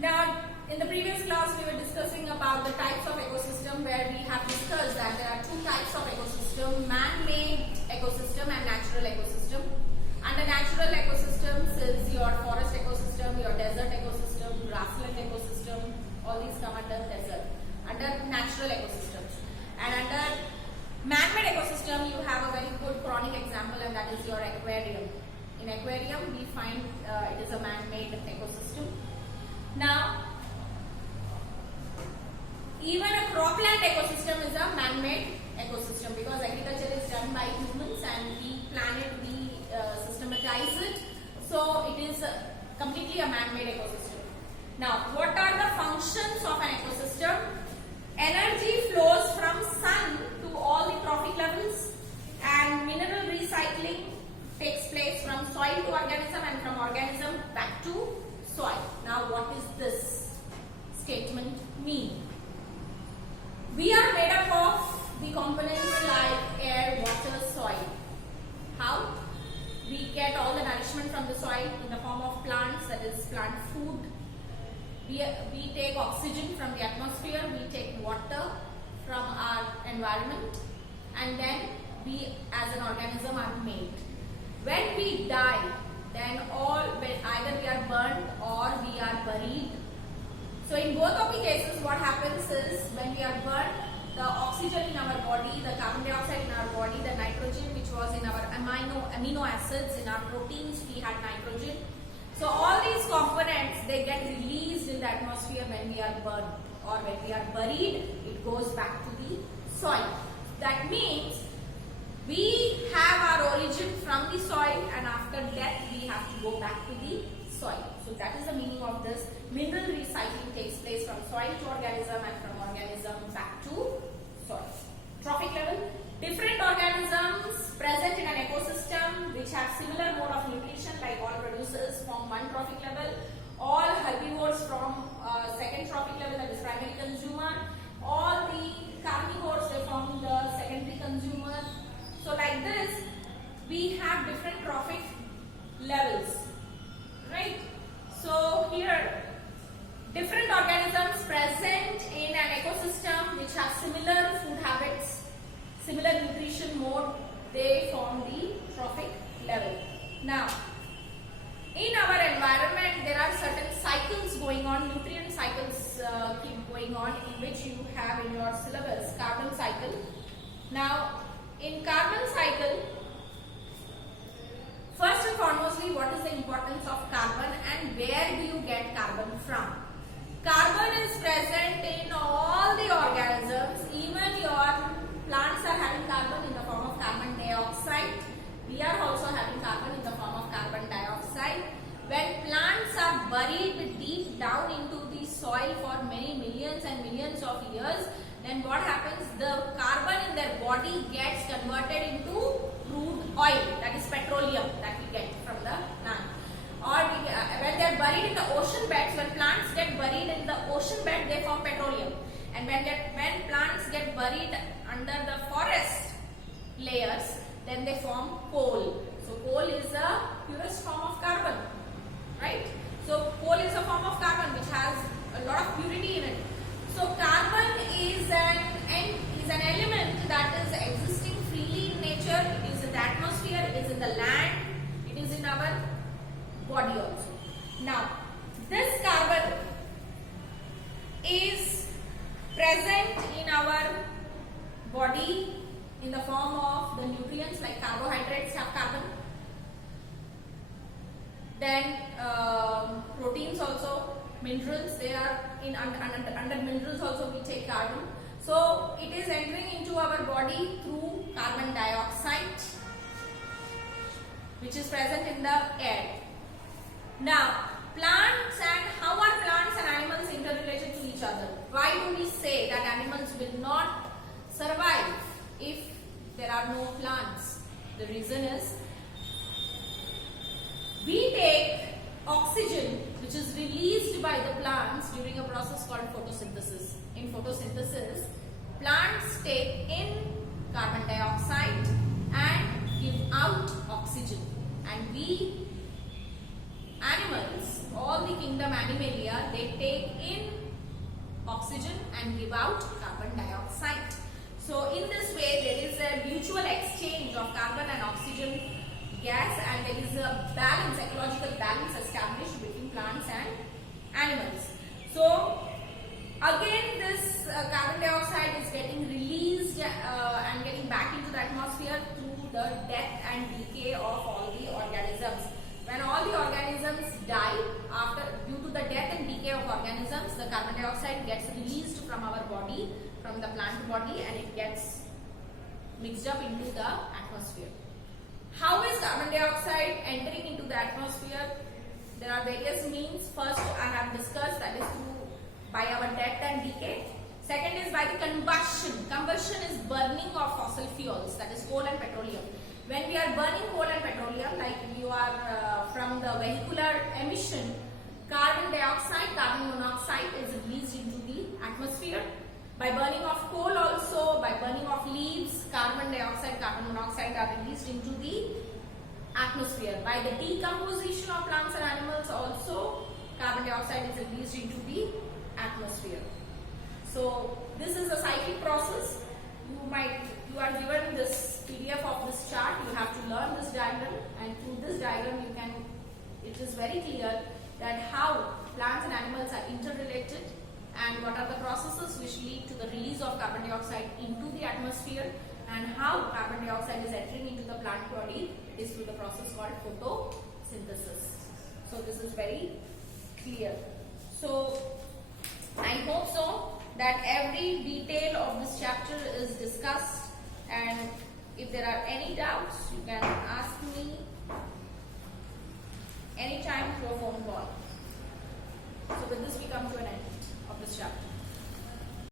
Now, in the previous class, we were discussing about the types of ecosystem, where we have discussed that there are two types of ecosystem: man-made ecosystem and natural ecosystem. Under natural ecosystems is your forest ecosystem, your desert ecosystem, grassland ecosystem. All these come under desert, under natural ecosystems. And under man-made ecosystem, you have a very good chronic example, and that is your aquarium. In aquarium, we find it is a man-made ecosystem. Now, even a cropland ecosystem is a man-made ecosystem, because agriculture is done by humans and we plan it, we systematize it. So it is completely a man-made ecosystem. Now, what are the functions of an ecosystem? Energy flows from sun to all the trophic levels, and mineral recycling takes place from soil to organism and from organism back to soil. Now, what is this statement mean? We are made up of the components like air, water, soil. How? We get all the nourishment from the soil in the form of plants, that is plant food. We take oxygen from the atmosphere, we take water from our environment, and then we as an organism are made. When we die, then either we are burnt or we are buried. So in both of the cases, what happens is, when we are burnt, the oxygen in our body, the carbon dioxide in our body, the nitrogen which was in our amino acids, in our proteins, we had nitrogen. So all these components, they get released in the atmosphere when we are burnt, or when we are buried, it goes back to the soil. That means we have our origin from the soil, and after death we have to go back to the soil. So that is the meaning of this. Mineral recycling takes place from soil to organism and from organism back to soil. Trophic level. Different organisms present in an ecosystem which have similar mode of nutrition, like all producers, form one trophic level. All herbivores from second trophic level, that is primary consumer. All the carnivores, they form the secondary consumer. So like this, we have different trophic levels, right? So here, different organisms present in an ecosystem which have similar food habits, similar nutrition mode, they form the trophic level. Now, in our environment, there are certain cycles going on, nutrient cycles keep going on, in which you have in your syllabus carbon cycle. Now, in carbon cycle, first and foremostly, what is the importance of carbon and where do you get carbon from? Carbon is present in all the organisms. Even your plants are having carbon in the form of carbon dioxide. We are also having carbon in the form of carbon dioxide. When plants are buried deep down into the soil for many millions and millions of years, then what happens? The carbon in their body gets converted into crude oil, that is petroleum, that we get from the plant. Or when they are buried in the ocean beds, when plants get buried in the ocean bed, they form petroleum. And when plants get buried under the forest layers, then they form coal. So coal is the purest form of carbon, right? So coal is a form of carbon which has a lot of purity in it. So carbon is an element that is existing freely in nature. It is in the atmosphere, it is in the land, it is in our body also. Now, this carbon is present in our body in the form of the nutrients, like carbohydrates have carbon. Then proteins also, minerals, they are under minerals also we take carbon. So it is entering into our body through carbon dioxide, which is present in the air. Now, plants, and how are plants and animals interrelated to each other? Why do we say that animals will not survive if there are no plants? The reason is, we take oxygen which is released by the plants during a process called photosynthesis. In photosynthesis, plants take in carbon dioxide and give out oxygen, and we animals, all the kingdom Animalia, they take in oxygen and give out carbon dioxide. So in this way there is a mutual exchange of carbon and oxygen gas, and there is a balance, ecological balance established between plants and animals. So again this carbon dioxide is getting released and getting back into the atmosphere through the death and decay of all the organisms. When all the organisms die, due to the death and decay of organisms, the carbon dioxide gets released from our body, from the plant body, and it gets mixed up into the atmosphere. How is carbon dioxide entering into the atmosphere? There are various means. First, I have discussed, that is by our death and decay. Second is by the combustion. Combustion is burning of fossil fuels, that is coal and petroleum. When we are burning coal and petroleum, like you are from the vehicular emission, carbon dioxide, carbon monoxide is released into the atmosphere. By burning of coal also, by burning of leaves, carbon dioxide, carbon monoxide are released into the atmosphere. By the decomposition of plants and animals also, carbon dioxide is released into the atmosphere. So this is a cyclic process. You are given this PDF of this chart, you have to learn this diagram, and through this diagram it is very clear that how plants and animals are interrelated and what are the processes which lead to the release of carbon dioxide into the atmosphere, and how carbon dioxide is entering into the plant body is through the process called photosynthesis. So this is very clear. So I hope so that every detail of this chapter is discussed, and if there are any doubts you can ask me anytime through a phone call. So with this we come to an end.